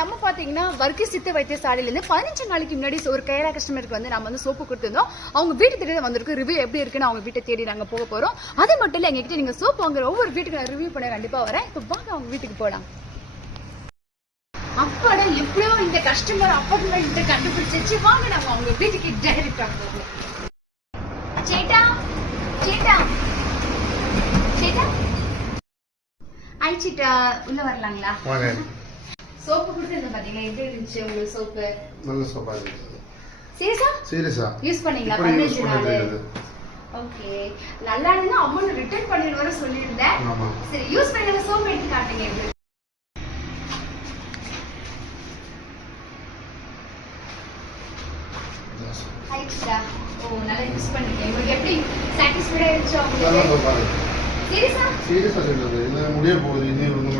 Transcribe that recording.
நம்ம பாத்தீங்கன்னா வர்க்கி சித்த வைத்தியசாலையில இருந்து 15 நாளைக்கு முன்னாடி ஒரு கைரா கஸ்டமருக்கு வந்து நம்ம வந்து சோப்பு கொடுத்திருந்தோம். அவங்க வீட்டு தேடி வந்திருக்கு. ரிவ்யூ எப்படி இருக்குன்னு அவங்க வீட்டை தேடி நாங்க போக போறோம். அது மட்டும் இல்ல எங்ககிட்ட நீங்க சோப்பு வாங்குற ஒவ்வொரு வீட்டுக்கு நான் ரிவ்யூ பண்ண கண்டிப்பா வரேன். இப்போ வாங்க அவங்க வீட்டுக்கு போலாம். அப்பாடா எப்படியோ இந்த கஸ்டமர் அப்பார்ட்மெண்ட் கண்டுபிடிச்சிச்சு. வாங்க நம்ம அவங்க வீட்டுக்கு டைரக்டா போவோம். சேட்டா சேட்டா சேட்டா ஐச்சிட்டா உள்ள வரலாங்களா? சோப்பு கொடுத்திருந்தேன் பாத்தீங்களா, எப்படி இருந்துச்சு உங்களுக்கு சோப்பு? நல்ல சோப்பா இருந்துச்சு. சீரியஸா யூஸ் பண்ணீங்களா? 15 நாள். ஓகே, நல்லா இருந்தா அமௌண்ட் ரிட்டர்ன் பண்ணிட்டு வர சொல்லியிருந்தேன். சரி, யூஸ் பண்ணி சோப்பு எடுத்து காட்டுங்க. எப்படி ஐச்சிட்டா நல்லா யூஸ் பண்ணிருக்கேன். உங்களுக்கு எப்படி சாட்டிஸ்ஃபைடா இருந்துச்சு? உங்களுக்கு சீரியஸா சொல்றது இல்ல முடிய போகுது. இன்னும்